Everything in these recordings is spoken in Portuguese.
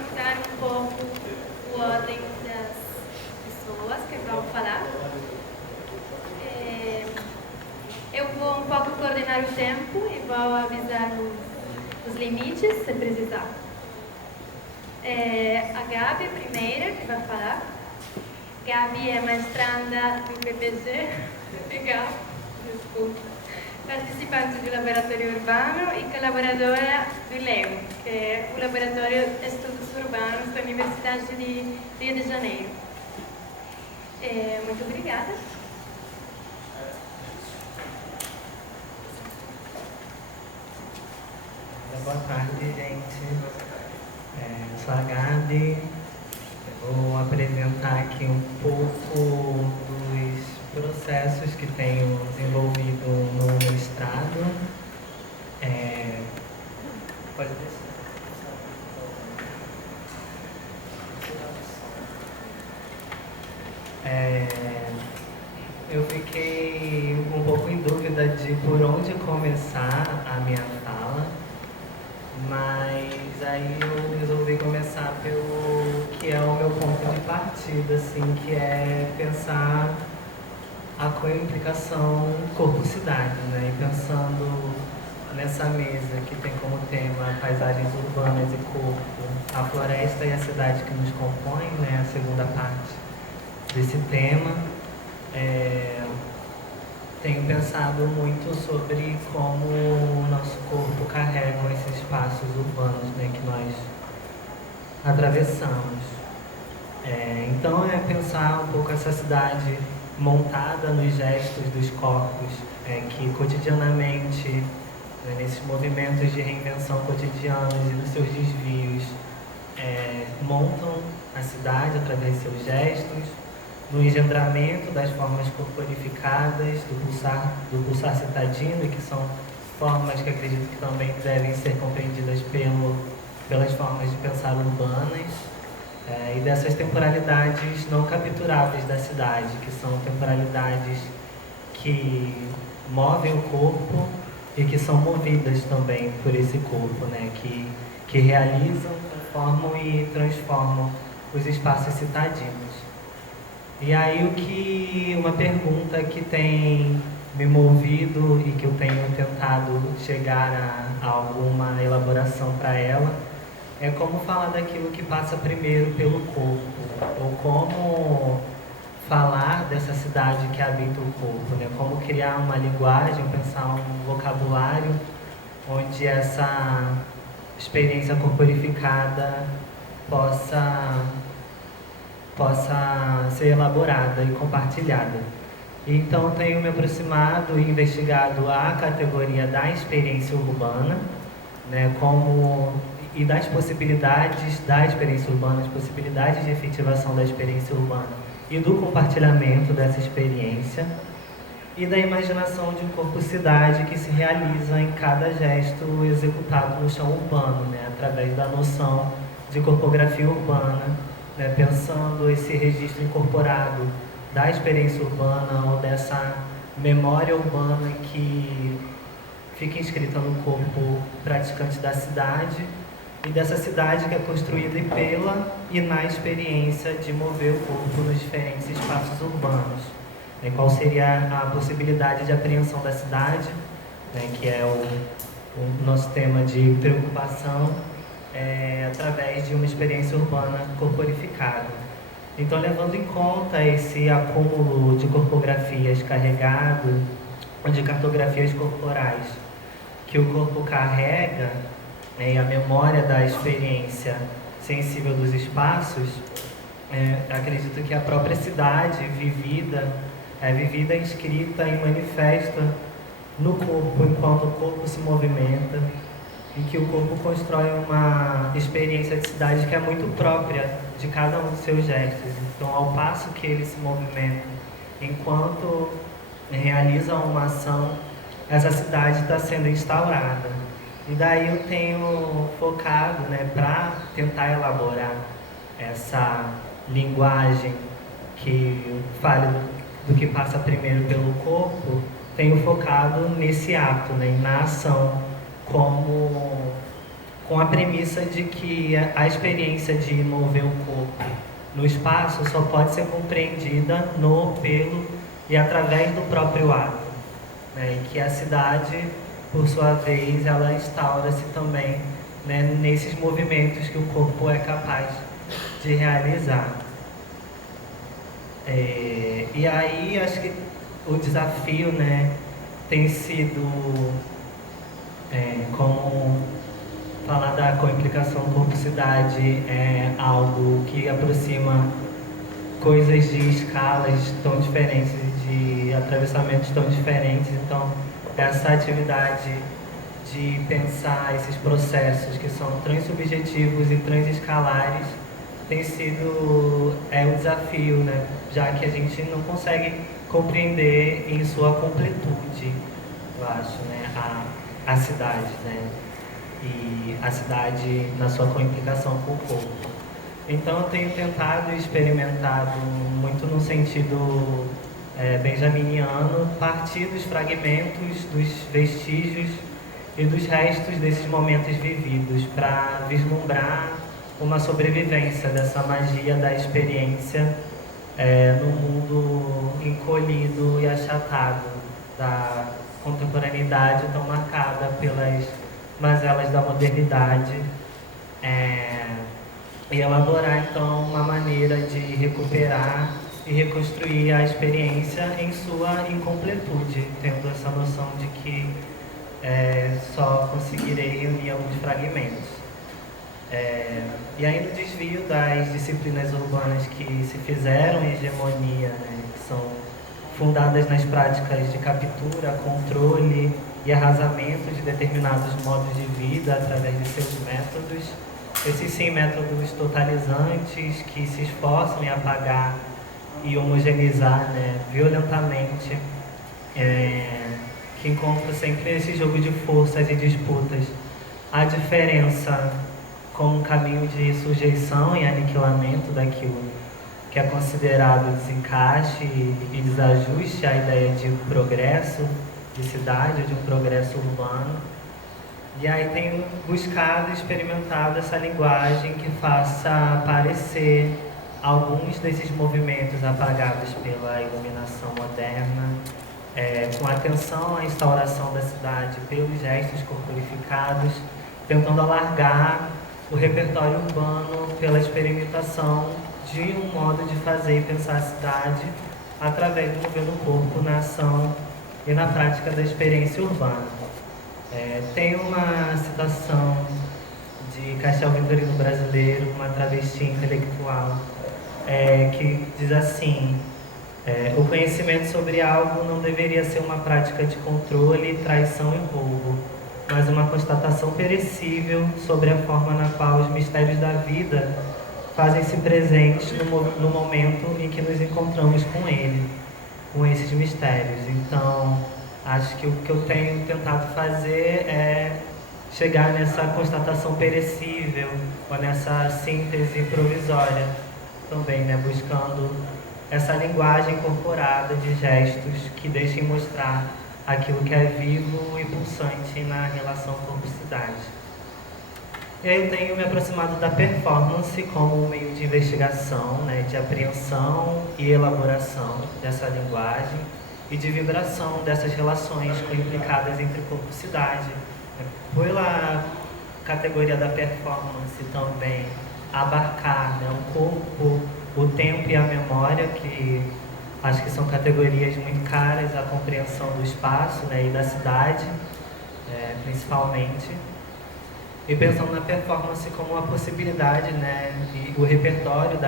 mudar um pouco o ordem das pessoas que vão falar. Eu vou um pouco coordenar o tempo e vou avisar os limites, se precisar. A Gabi, a primeira, que vai falar. Gabi é mestranda do PPG, desculpa, participante do Laboratório Urbano e colaboradora do LEU, que é o Laboratório de Estudos Urbanos da Universidade de Rio de Janeiro. Muito obrigada. Boa tarde, gente. Eu sou a Gabi. Eu vou apresentar aqui um pouco dos processos que tenho desenvolvido no mestrado. Pode deixar. Eu fiquei um pouco em dúvida de por onde começar a minha fala, mas aí eu resolvi começar pelo que é o meu ponto de partida, assim, que é pensar a coimplicação corpo-cidade, né? E pensando nessa mesa que tem como tema paisagens urbanas e corpo, a floresta e a cidade que nos compõem, né? A segunda parte desse tema. Tenho pensado muito sobre como o nosso corpo carrega esses espaços urbanos, né, que nós atravessamos. Então é pensar um pouco essa cidade montada nos gestos dos corpos, que cotidianamente, né, nesses movimentos de reinvenção cotidianos e nos seus desvios, montam a cidade através de seus gestos, no engendramento das formas corporificadas, do pulsar citadino, que são formas que acredito que também devem ser compreendidas pelas formas de pensar urbanas, e dessas temporalidades não capturáveis da cidade, que são temporalidades que movem o corpo e que são movidas também por esse corpo, né, que realizam, transformam e transformam os espaços citadinos. E aí uma pergunta que tem me movido e que eu tenho tentado chegar a alguma elaboração para ela, é como falar daquilo que passa primeiro pelo corpo, ou como falar dessa cidade que habita o corpo, né? Como criar uma linguagem, pensar um vocabulário onde essa experiência corporificada possa ser elaborada e compartilhada. Então, tenho me aproximado e investigado a categoria da experiência urbana, né, e das possibilidades da experiência urbana, as possibilidades de efetivação da experiência urbana e do compartilhamento dessa experiência, e da imaginação de um corpo-cidade que se realiza em cada gesto executado no chão urbano, né, através da noção de corpografia urbana, né, pensando esse registro incorporado da experiência urbana ou dessa memória urbana que fica inscrita no corpo praticante da cidade e dessa cidade que é construída pela e na experiência de mover o corpo nos diferentes espaços urbanos. Né, qual seria a possibilidade de apreensão da cidade, né, que é o nosso tema de preocupação, através de uma experiência urbana corporificada. Então, levando em conta esse acúmulo de corpografias carregado, de cartografias corporais, que o corpo carrega, e a memória da experiência sensível dos espaços, acredito que a própria cidade vivida, inscrita e manifesta no corpo, enquanto o corpo se movimenta, e que o corpo constrói uma experiência de cidade que é muito própria de cada um dos seus gestos. Então, ao passo que ele se movimenta, enquanto realiza uma ação, essa cidade está sendo instaurada. E daí eu tenho focado, né, para tentar elaborar essa linguagem que fale do que passa primeiro pelo corpo, tenho focado nesse ato, né, na ação, como com a premissa de que a experiência de mover o corpo no espaço só pode ser compreendida no, pelo e através do próprio ato, né? E que a cidade, por sua vez, ela instaura-se também, né, nesses movimentos que o corpo é capaz de realizar. E aí acho que o desafio, né, tem sido, como falar da coimplicação corpo-cidade é algo que aproxima coisas de escalas tão diferentes, de atravessamentos tão diferentes. Então, essa atividade de pensar esses processos que são transsubjetivos e transescalares tem sido um desafio, né? Já que a gente não consegue compreender em sua completude, eu acho, né? A cidade, né? E a cidade na sua coimplicação com o corpo. Então eu tenho tentado e experimentado muito no sentido benjaminiano, partir dos fragmentos, dos vestígios e dos restos desses momentos vividos para vislumbrar uma sobrevivência dessa magia da experiência no mundo encolhido e achatado da contemporaneidade tão marcada pelas mazelas da modernidade, e elaborar então uma maneira de recuperar e reconstruir a experiência em sua incompletude, tendo essa noção de que só conseguirei reunir alguns fragmentos. E aí no desvio das disciplinas urbanas que se fizeram hegemonia, né, que são fundadas nas práticas de captura, controle e arrasamento de determinados modos de vida através de seus métodos, esses sim métodos totalizantes que se esforçam em apagar e homogeneizar, né, violentamente, que encontram sempre esse jogo de forças e disputas, a diferença como um caminho de sujeição e aniquilamento daquilo que é considerado desencaixe e desajuste à ideia de progresso de cidade, de um progresso urbano. E aí tenho buscado e experimentado essa linguagem que faça aparecer alguns desses movimentos apagados pela iluminação moderna, com atenção à instauração da cidade pelos gestos corporificados, tentando alargar o repertório urbano pela experimentação de um modo de fazer e pensar a cidade através do mover do corpo na ação e na prática da experiência urbana. Tem uma citação de Castelo Vitorino Brasileiro, uma travesti intelectual, que diz assim: o conhecimento sobre algo não deveria ser uma prática de controle, traição e roubo, mas uma constatação perecível sobre a forma na qual os mistérios da vida fazem-se presentes no momento em que nos encontramos com ele, com esses mistérios. Então, acho que o que eu tenho tentado fazer é chegar nessa constatação perecível, ou nessa síntese provisória também, né? Buscando essa linguagem incorporada de gestos que deixem mostrar aquilo que é vivo e pulsante na relação corpo-cidade. E aí eu tenho me aproximado da performance como um meio de investigação, né, de apreensão e elaboração dessa linguagem e de vibração dessas relações implicadas entre corpo e cidade. Pela categoria da performance também abarcar, né, o corpo, o tempo e a memória, que acho que são categorias muito caras à compreensão do espaço, né, e da cidade, principalmente. E pensando na performance como uma possibilidade, né, e o repertório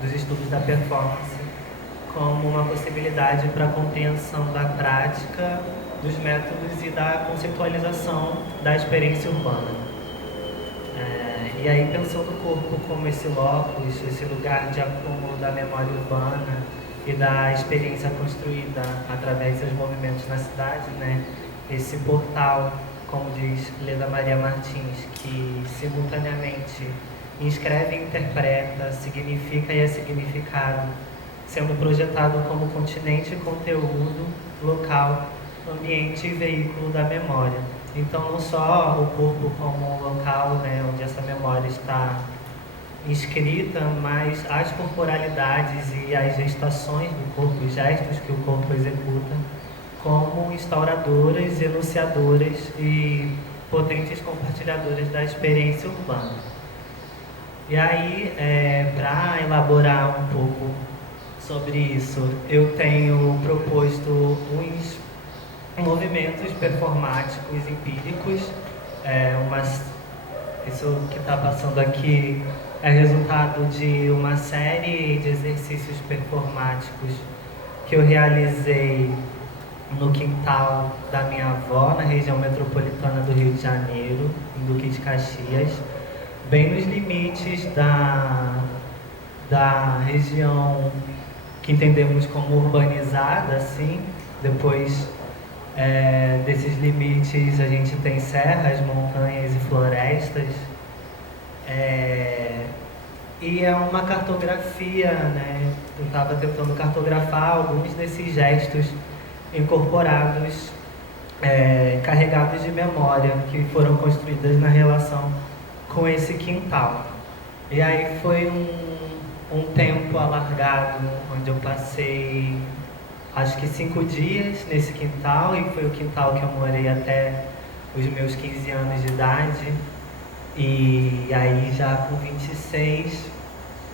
dos estudos da performance como uma possibilidade para a compreensão da prática, dos métodos e da conceitualização da experiência urbana. E aí pensando o corpo como esse locus, esse lugar de acúmulo da memória urbana e da experiência construída através dos movimentos na cidade, né, esse portal, como diz Leda Maria Martins, que simultaneamente inscreve e interpreta, significa e é significado, sendo projetado como continente, conteúdo, local, ambiente e veículo da memória. Então, não só o corpo como um local, né, onde essa memória está inscrita, mas as corporalidades e as gestações do corpo, os gestos que o corpo executa, como instauradoras, enunciadoras e potentes compartilhadoras da experiência urbana. E aí, para elaborar um pouco sobre isso, eu tenho proposto uns movimentos performáticos empíricos, isso que está passando aqui é resultado de uma série de exercícios performáticos que eu realizei no quintal da minha avó, na região metropolitana do Rio de Janeiro, em Duque de Caxias, bem nos limites da região que entendemos como urbanizada, assim. Depois desses limites a gente tem serras, montanhas e florestas. E é uma cartografia, né? Eu estava tentando cartografar alguns desses gestos incorporados, carregados de memória, que foram construídas na relação com esse quintal. E aí foi um tempo alargado, onde eu passei acho que 5 dias nesse quintal, e foi o quintal que eu morei até os meus 15 anos de idade. E aí já com 26,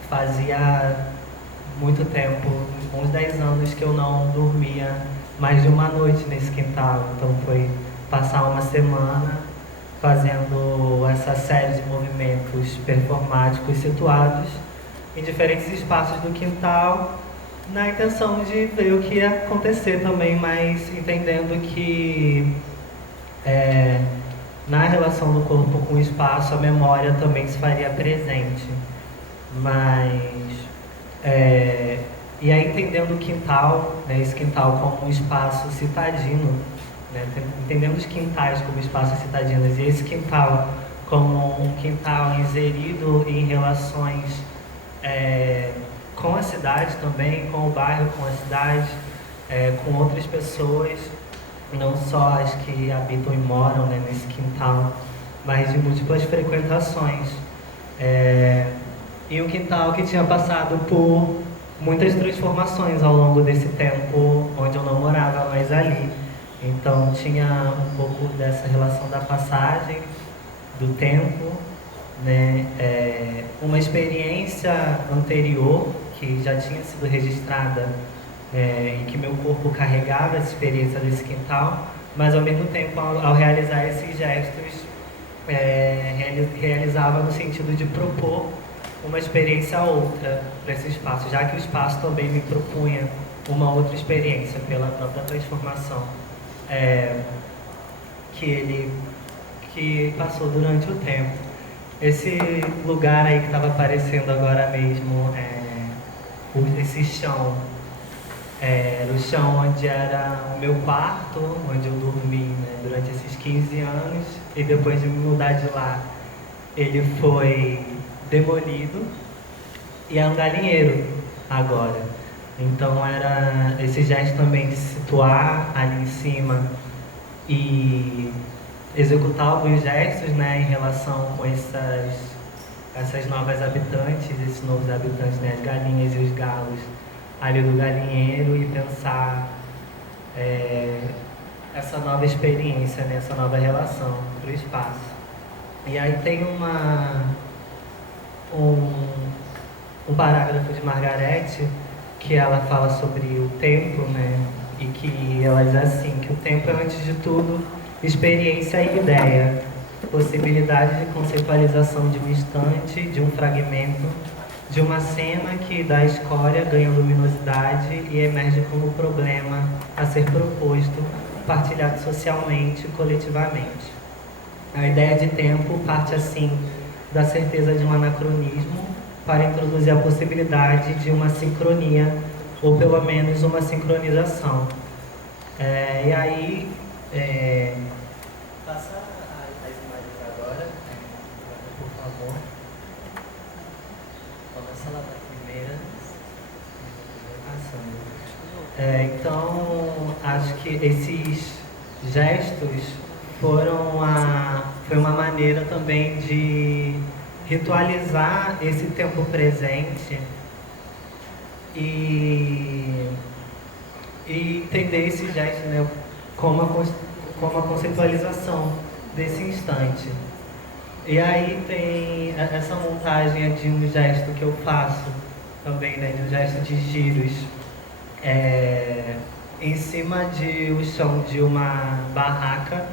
fazia muito tempo, uns 10 anos que eu não dormia mais de uma noite nesse quintal. Então foi passar uma semana fazendo essa série de movimentos performáticos situados em diferentes espaços do quintal, na intenção de ver o que ia acontecer também, mas entendendo que na relação do corpo com o espaço, a memória também se faria presente. E aí entendendo o quintal, né, esse quintal como um espaço citadino, né, entendendo os quintais como espaços citadinos, e esse quintal como um quintal inserido em relações com a cidade também, com o bairro, com a cidade, com outras pessoas, não só as que habitam e moram, né, nesse quintal, mas de múltiplas frequentações. E um quintal que tinha passado por muitas transformações ao longo desse tempo, onde eu não morava mais ali. Então tinha um pouco dessa relação da passagem, do tempo, né? Uma experiência anterior que já tinha sido registrada, em que meu corpo carregava essa experiência desse quintal, mas ao mesmo tempo, ao realizar esses gestos, realizava no sentido de propor uma experiência outra para esse espaço, já que o espaço também me propunha uma outra experiência pela própria transformação que passou durante o tempo. Esse lugar aí que estava aparecendo agora mesmo, esse chão, era o chão onde era o meu quarto, onde eu dormi, né, durante esses 15 anos, e depois de me mudar de lá, ele foi demolido e é um galinheiro agora. Então era esse gesto também de se situar ali em cima e executar alguns gestos, né, em relação com essas novas habitantes, esses novos habitantes, né, as galinhas e os galos ali do galinheiro, e pensar essa nova experiência, né, essa nova relação para o espaço. E aí tem um parágrafo de Margarete que ela fala sobre o tempo, né, e que ela diz assim, que o tempo é antes de tudo experiência e ideia, possibilidade de conceitualização de um instante, de um fragmento, de uma cena que da escória ganha luminosidade e emerge como problema a ser proposto, partilhado socialmente, coletivamente. A ideia de tempo parte assim da certeza de um anacronismo para introduzir a possibilidade de uma sincronia, ou pelo menos uma sincronização. E aí, passa as imagens agora, por favor. Começa lá da primeira. Então, acho que esses gestos foi uma maneira também de ritualizar esse tempo presente e, e entender esse gesto, né, como a conceitualização desse instante. E aí tem essa montagem de um gesto que eu faço também, né, de um gesto de giros, em cima de o chão de uma barraca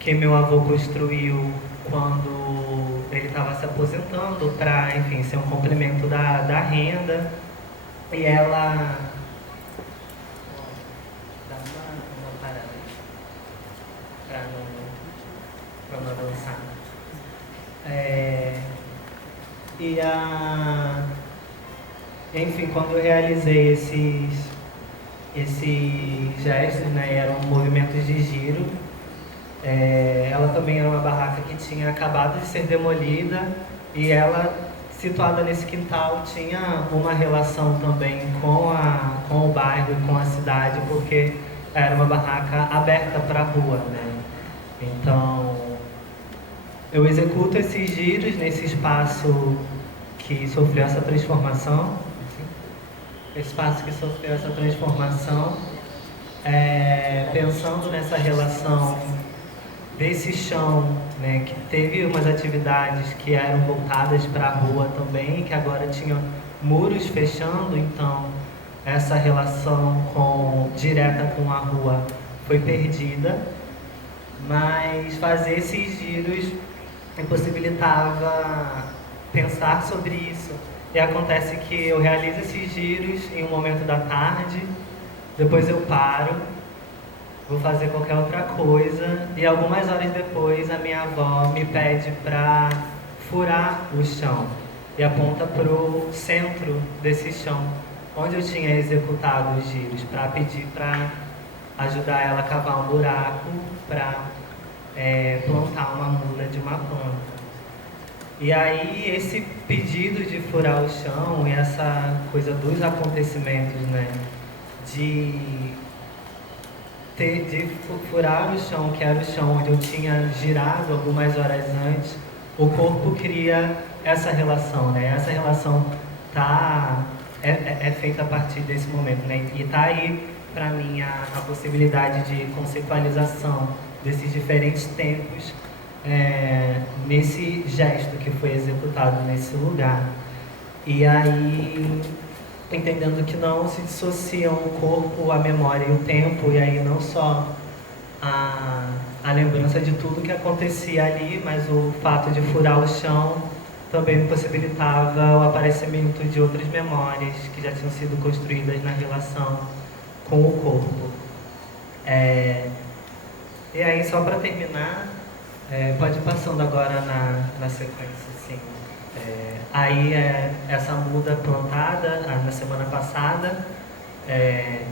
que meu avô construiu quando ele estava se aposentando para, enfim, ser um complemento da renda. E ela... Dá uma parada para não avançar. Enfim, quando eu realizei esses gestos, né, eram movimentos de giro. Ela também era uma barraca que tinha acabado de ser demolida e ela, situada nesse quintal, tinha uma relação também com o bairro e com a cidade, porque era uma barraca aberta para a rua, né? Então, eu executo esses giros nesse espaço que sofreu essa transformação, pensando nessa relação desse chão, né, que teve umas atividades que eram voltadas para a rua também, que agora tinham muros fechando, então essa relação direta com a rua foi perdida, mas fazer esses giros me possibilitava pensar sobre isso. E acontece que eu realizo esses giros em um momento da tarde, depois eu paro, vou fazer qualquer outra coisa e algumas horas depois a minha avó me pede para furar o chão e aponta para o centro desse chão, onde eu tinha executado os giros, para pedir para ajudar ela a cavar um buraco para plantar uma muda de uma planta. E aí esse pedido de furar o chão e essa coisa dos acontecimentos, né, de furar o chão, que era o chão onde eu tinha girado algumas horas antes, o corpo cria essa relação, né? Essa relação é feita a partir desse momento, né? E tá aí para mim a possibilidade de conceitualização desses diferentes tempos nesse gesto que foi executado nesse lugar. E aí, entendendo que não se dissociam o corpo, a memória e o tempo, e aí não só a lembrança de tudo que acontecia ali, mas o fato de furar o chão também possibilitava o aparecimento de outras memórias que já tinham sido construídas na relação com o corpo. E aí, só para terminar, pode ir passando agora na sequência, assim. Aí essa muda plantada na semana passada,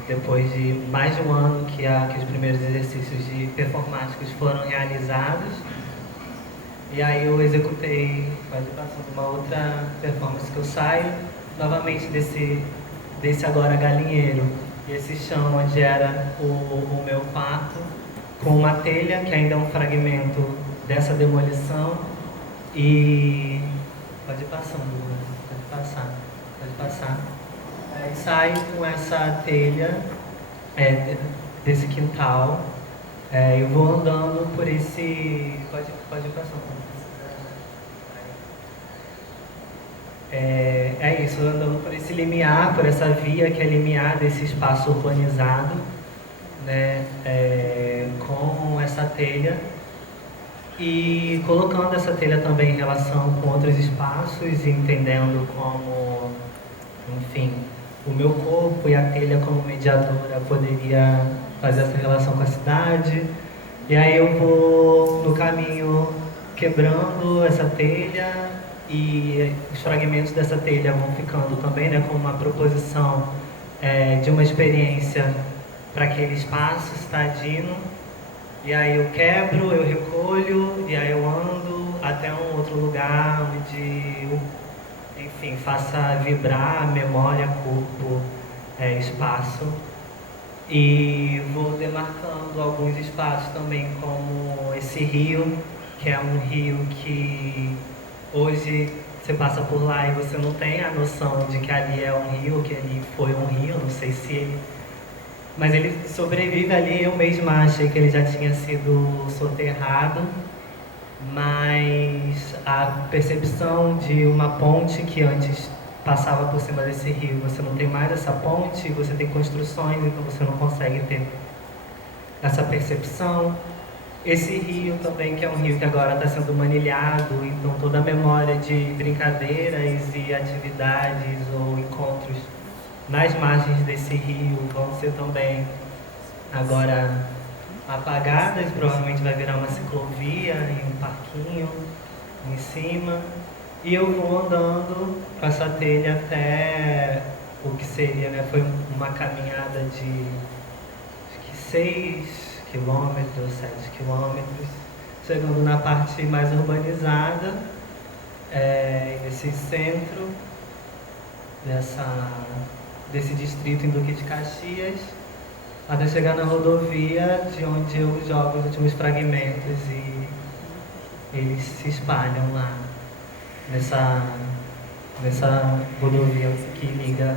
depois de mais de um ano que os primeiros exercícios performáticos foram realizados. E aí eu executei, pode ir passando, uma outra performance que eu saio novamente desse agora galinheiro, e esse chão onde era o meu quarto, com uma telha que ainda é um fragmento dessa demolição. E pode ir passando, pode passar. Aí sai com essa telha desse quintal. Eu vou andando por esse... Pode ir passando. É isso, andando por esse limiar, por essa via que é limiar desse espaço urbanizado, né, com essa telha, e colocando essa telha também em relação com outros espaços, entendendo como, enfim, o meu corpo e a telha como mediadora poderia fazer essa relação com a cidade. E aí eu vou no caminho quebrando essa telha, e os fragmentos dessa telha vão ficando também, né, como uma proposição de uma experiência para aquele espaço citadino. E aí eu quebro, eu recolho, e aí eu ando até um outro lugar onde, enfim, faça vibrar a memória, corpo, espaço. E vou demarcando alguns espaços também, como esse rio, que é um rio que hoje você passa por lá e você não tem a noção de que ali é um rio, que ali foi um rio, não sei se ele... Mas ele sobrevive ali, eu mesma achei que ele já tinha sido soterrado, mas a percepção de uma ponte que antes passava por cima desse rio, você não tem mais essa ponte, você tem construções, então você não consegue ter essa percepção. Esse rio também, que é um rio que agora está sendo manilhado, então toda a memória de brincadeiras e atividades ou encontros nas margens desse rio vão ser também agora apagadas, provavelmente vai virar uma ciclovia e um parquinho em cima. E eu vou andando com essa telha até o que seria, né? Foi uma caminhada de acho que 6 quilômetros, 7 quilômetros, chegando na parte mais urbanizada, nesse centro, desse distrito em Duque de Caxias, até chegar na rodovia, de onde eu jogo os últimos fragmentos e eles se espalham lá, nessa rodovia que liga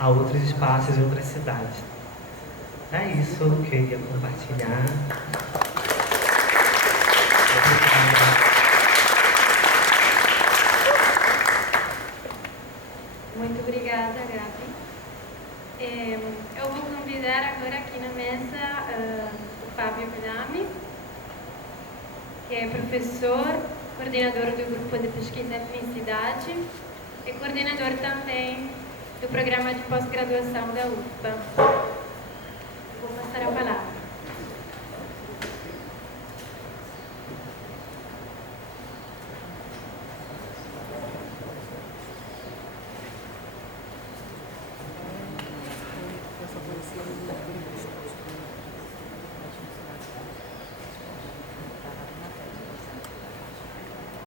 a outros espaços e outras cidades. É isso que eu queria compartilhar. Muito obrigada, Gabi. Eu vou convidar agora aqui na mesa o Fábio Benami, que é professor, coordenador do grupo de pesquisa Etnicidade e coordenador também do programa de pós-graduação da UFBA. Vou passar a palavra.